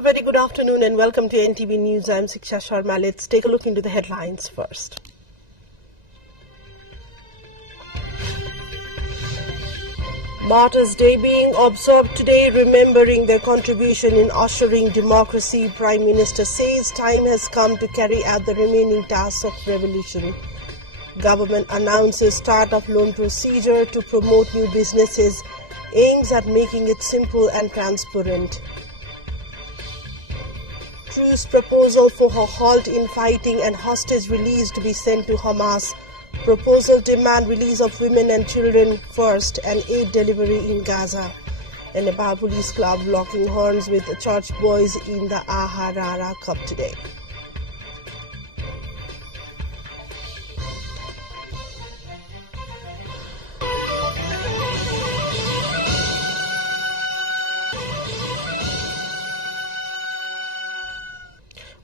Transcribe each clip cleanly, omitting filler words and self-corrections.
A very good afternoon and welcome to NTV News. I'm Siksha Sharma. Let's take a look into the headlines first. Martyrs' Day being observed today, remembering their contribution in ushering democracy. Prime Minister says time has come to carry out the remaining tasks of revolution. Government announces start of loan procedure to promote new businesses, aims at making it simple and transparent. Truce proposal for a halt in fighting and hostage release to be sent to Hamas. Proposal demand release of women and children first and aid delivery in Gaza. And Nepal Police Club locking horns with church boys in the Aharara Cup today.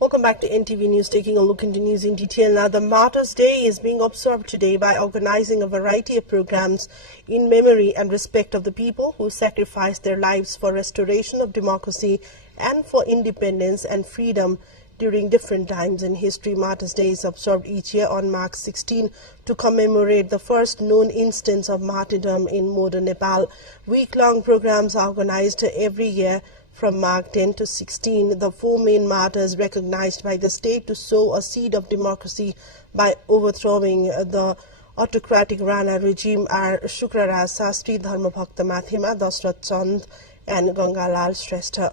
Welcome back to NTV News, taking a look into news in detail. Now, the Martyrs' Day is being observed today by organizing a variety of programs in memory and respect of the people who sacrificed their lives for restoration of democracy and for independence and freedom during different times in history. Martyrs' Day is observed each year on March 16 to commemorate the first known instance of martyrdom in modern Nepal. Week-long programs are organized every year from March 10 to 16, the four main martyrs recognized by the state to sow a seed of democracy by overthrowing the autocratic Rana regime are Shukraraj Sastri, Dharmabhakta Mathema, Dasrat Chand and Gangalal Shrestha.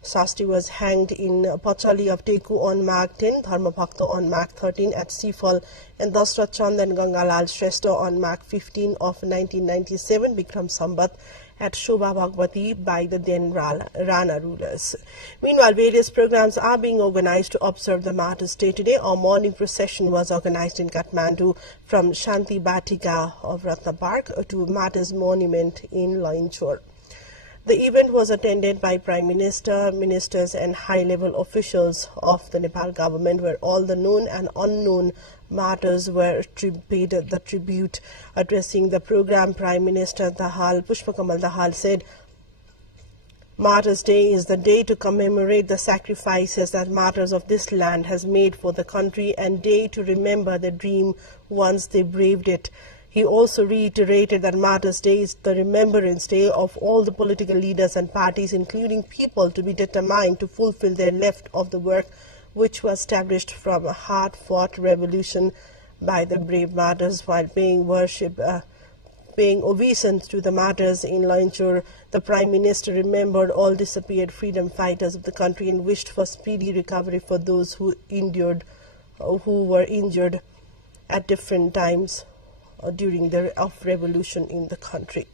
Sastri was hanged in Pachali of Teku on March 10, Dharmabhakta on March 13 at Sifal, and Dasrat Chand and Gangalal Shrestha on March 15 of 1997, Bikram Sambat, at Shobha Bhagwati by the then Rana rulers. Meanwhile, various programs are being organized to observe the Martyrs' Day today. A morning procession was organized in Kathmandu from Shanti Batika of Ratna Park to Martyrs' Monument in Loinchor. The event was attended by Prime Minister, ministers and high-level officials of the Nepal government, where all the known and unknown martyrs were paid the tribute. Addressing the program, Prime Minister Pushpakamal Dahal said, Martyrs' Day is the day to commemorate the sacrifices that martyrs of this land has made for the country and day to remember the dream once they braved it. He also reiterated that Martyrs' Day is the remembrance day of all the political leaders and parties, including people, to be determined to fulfill their left of the work which was established from a hard-fought revolution by the brave martyrs. While paying obeisance to the martyrs in Loinchur, the Prime Minister remembered all disappeared freedom fighters of the country and wished for speedy recovery for those who were injured at different times during the revolution in the country.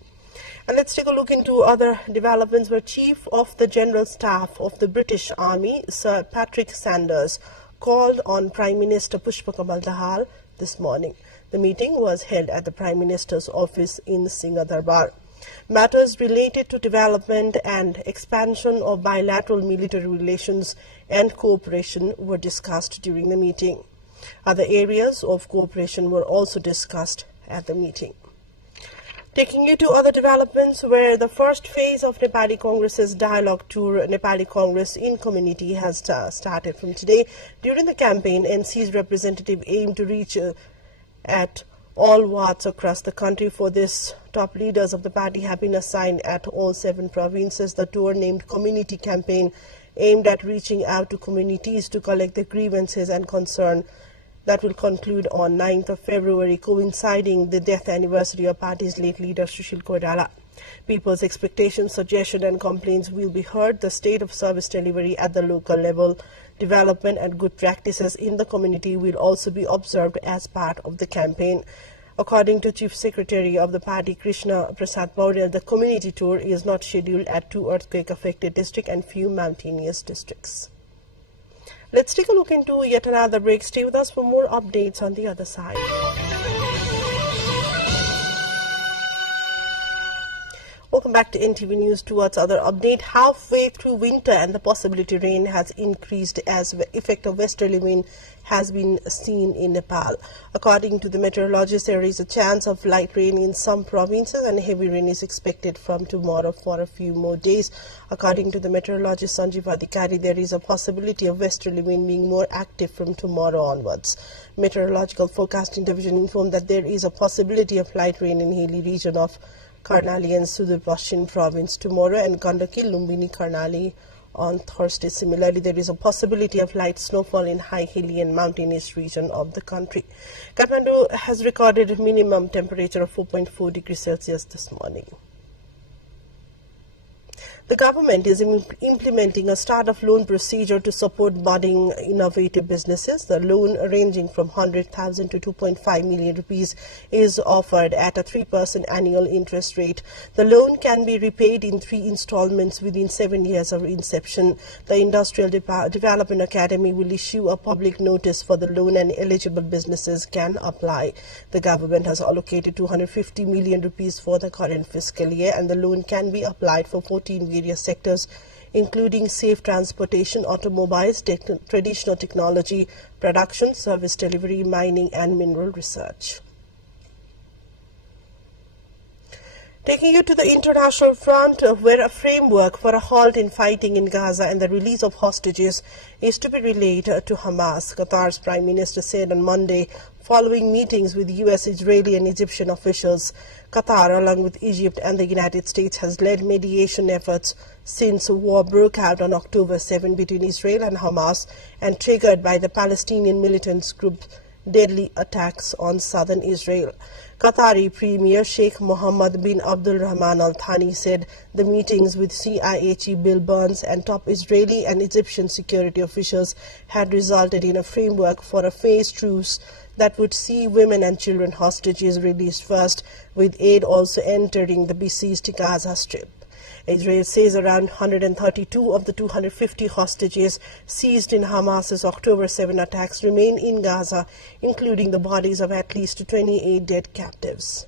And let's take a look into other developments where Chief of the General Staff of the British Army, Sir Patrick Sanders, called on Prime Minister Pushpakamal Dahal this morning. The meeting was held at the Prime Minister's office in Singha Darbar. Matters related to development and expansion of bilateral military relations and cooperation were discussed during the meeting. Other areas of cooperation were also discussed at the meeting. Taking you to other developments where the first phase of Nepali Congress's dialogue tour, Nepali Congress in Community, has started from today. During the campaign, NC's representative aimed to reach at all wards across the country. For this, top leaders of the party have been assigned at all 7 provinces. The tour, named Community Campaign, aimed at reaching out to communities to collect their grievances and concern. That will conclude on 9th of February, coinciding the death anniversary of party's late leader Sushil Koirala. People's expectations, suggestions and complaints will be heard. The state of service delivery at the local level, development and good practices in the community will also be observed as part of the campaign. According to Chief Secretary of the party, Krishna Prasad Paurel, the community tour is not scheduled at 2 earthquake-affected districts and few mountainous districts. Let's take a look into yet another break. Stay with us for more updates on the other side. Welcome back to NTV News. Towards other update, halfway through winter and the possibility rain has increased as the effect of westerly wind has been seen in Nepal. According to the meteorologists, there is a chance of light rain in some provinces and heavy rain is expected from tomorrow for a few more days. According to the meteorologist Sanjeev Adhikari, there is a possibility of westerly wind being more active from tomorrow onwards. Meteorological Forecasting Division informed that there is a possibility of light rain in hilly region of Karnali and Sudurpashchin province tomorrow and Gandaki, Lumbini, Karnali on Thursday. Similarly, there is a possibility of light snowfall in high hilly and mountainous region of the country. Kathmandu has recorded a minimum temperature of 4.4 degrees Celsius this morning. The government is implementing a start-of loan procedure to support budding innovative businesses. The loan ranging from 100,000 to 2.5 million rupees is offered at a 3% annual interest rate. The loan can be repaid in 3 installments within 7 years of inception. The Industrial Development Academy will issue a public notice for the loan and eligible businesses can apply. The government has allocated 250 million rupees for the current fiscal year and the loan can be applied for 14 various sectors, including safe transportation, automobiles, traditional technology, production, service delivery, mining, and mineral research. Taking you to the international front, where a framework for a halt in fighting in Gaza and the release of hostages is to be relayed to Hamas. Qatar's Prime Minister said on Monday, following meetings with US, Israeli and Egyptian officials, Qatar, along with Egypt and the United States, has led mediation efforts since war broke out on October 7 between Israel and Hamas and triggered by the Palestinian militant group's deadly attacks on southern Israel. Qatari Premier Sheikh Mohammed bin Abdul Rahman Al Thani said the meetings with CIA Chief Bill Burns and top Israeli and Egyptian security officials had resulted in a framework for a phased truce that would see women and children hostages released first, with aid also entering the besieged Gaza Strip. Israel says around 132 of the 250 hostages seized in Hamas's October 7 attacks remain in Gaza, including the bodies of at least 28 dead captives.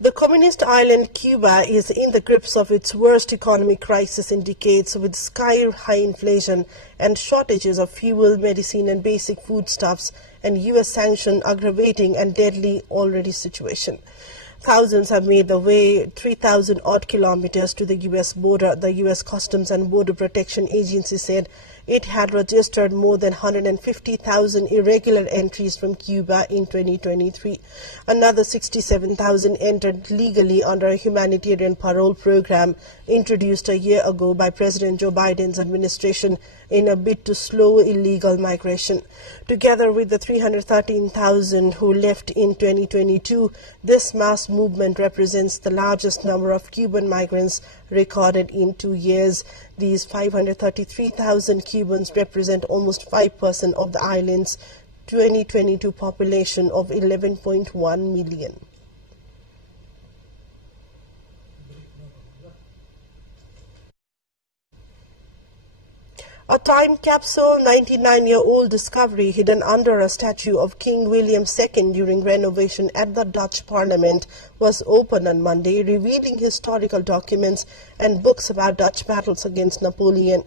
The communist island Cuba is in the grips of its worst economic crisis in decades, with sky-high inflation and shortages of fuel, medicine and basic foodstuffs, and U.S. sanction aggravating and deadly already situation. Thousands have made their way 3,000 odd kilometers to the U.S. border. The U.S. Customs and Border Protection Agency said it had registered more than 150,000 irregular entries from Cuba in 2023. Another 67,000 entered legally under a humanitarian parole program introduced a year ago by President Joe Biden's administration in a bid to slow illegal migration. Together with the 313,000 who left in 2022, this mass movement represents the largest number of Cuban migrants recorded in 2 years. These 533,000 Cubans represent almost 5% of the island's 2022 population of 11.1 million. A time capsule 99-year-old discovery hidden under a statue of King William II during renovation at the Dutch Parliament was opened on Monday, revealing historical documents and books about Dutch battles against Napoleon.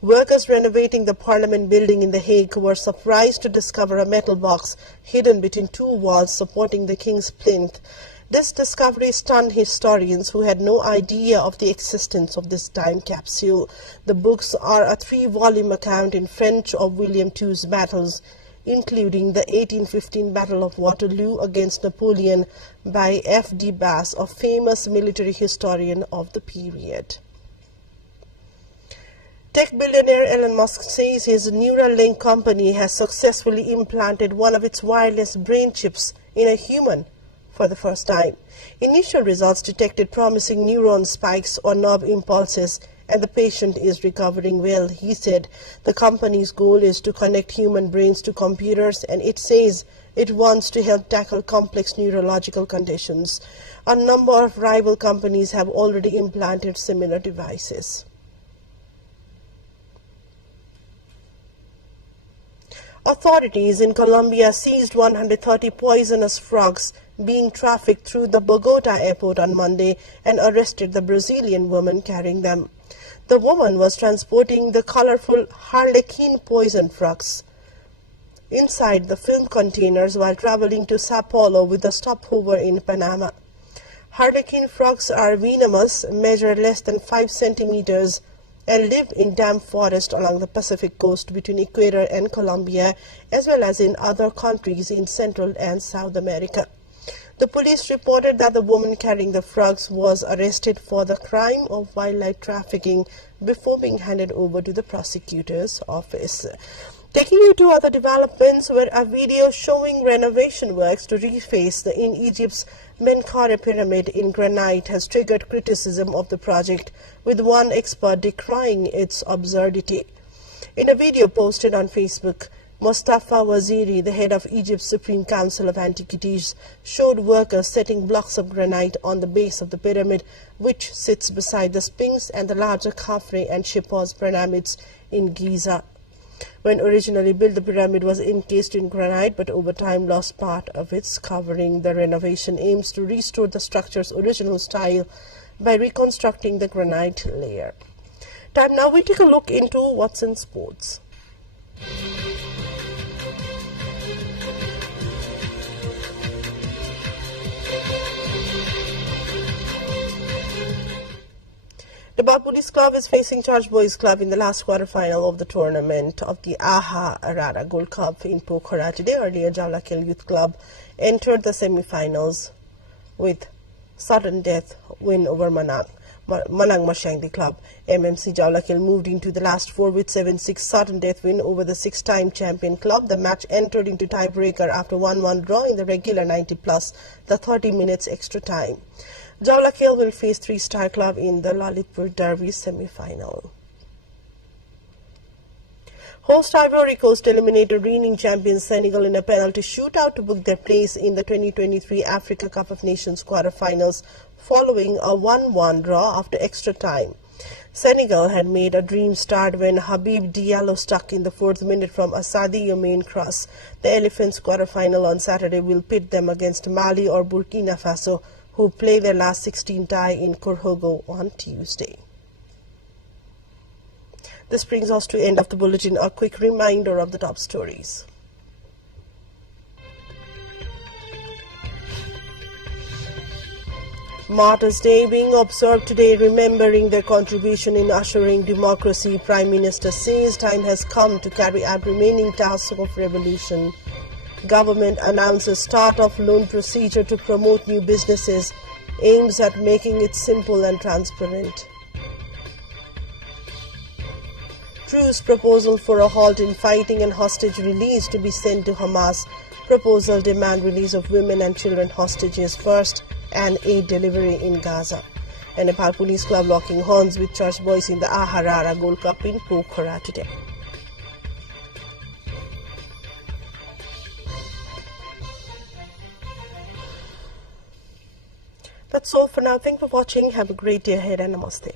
Workers renovating the Parliament building in The Hague were surprised to discover a metal box hidden between 2 walls supporting the King's plinth. This discovery stunned historians who had no idea of the existence of this time capsule. The books are a 3-volume account in French of William II's battles, including the 1815 Battle of Waterloo against Napoleon by F.D. Bass, a famous military historian of the period. Tech billionaire Elon Musk says his Neuralink company has successfully implanted one of its wireless brain chips in a human for the first time. Initial results detected promising neuron spikes or nerve impulses, and the patient is recovering well. He said the company's goal is to connect human brains to computers, and it says it wants to help tackle complex neurological conditions. A number of rival companies have already implanted similar devices. Authorities in Colombia seized 130 poisonous frogs being trafficked through the Bogota airport on Monday and arrested the Brazilian woman carrying them. The woman was transporting the colorful harlequin poison frogs inside the film containers while traveling to Sao Paulo with a stopover in Panama. Harlequin frogs are venomous, measure less than 5 centimeters, and live in damp forest along the Pacific coast between Ecuador and Colombia, as well as in other countries in Central and South America. The police reported that the woman carrying the frogs was arrested for the crime of wildlife trafficking before being handed over to the prosecutor's office. Taking you to other developments, where a video showing renovation works to reface in Egypt's Menkaure pyramid in granite has triggered criticism of the project, with one expert decrying its absurdity. In a video posted on Facebook, Mustafa Waziri, the head of Egypt's Supreme Council of Antiquities, showed workers setting blocks of granite on the base of the pyramid, which sits beside the Sphinx and the larger Khafre and Shippos pyramids in Giza. When originally built, the pyramid was encased in granite, but over time lost part of its covering. The renovation aims to restore the structure's original style by reconstructing the granite layer. Time now we take a look into what's in sports. The Nepal Police Club is facing Charge Boys Club in the last quarter-final of the tournament of the Aha Arara Gold Cup in Pokhara today. Earlier, Jaulakil Youth Club entered the semi-finals with sudden death win over Manang Masyangdi Club. MMC Jaulakil moved into the last four with 7-6 sudden death win over the six-time champion club. The match entered into tiebreaker after 1-1 draw in the regular 90 plus the 30 minutes extra time. Jaulakil will face three-star club in the Lalitpur Derby semi-final. Host Ivory Coast eliminated reigning champions Senegal in a penalty shootout to book their place in the 2023 Africa Cup of Nations quarterfinals following a 1-1 draw after extra time. Senegal had made a dream start when Habib Diallo struck in the 4th minute from a Sadio Mane cross. The Elephants quarterfinal on Saturday will pit them against Mali or Burkina Faso, who play their last 16 tie in Korhogo on Tuesday. This brings us to the end of the bulletin. A quick reminder of the top stories. Martyrs' Day being observed today, remembering their contribution in ushering democracy. Prime Minister says time has come to carry out remaining tasks of revolution. Government announces start of loan procedure to promote new businesses, aims at making it simple and transparent. Truce proposal for a halt in fighting and hostage release to be sent to Hamas. Proposal demand release of women and children hostages first and aid delivery in Gaza. And Nepal Police Club locking horns with Church Boys in the Aharara Gold Cup in Pokhara today. That's all for now. Thanks for watching. Have a great day ahead and namaste.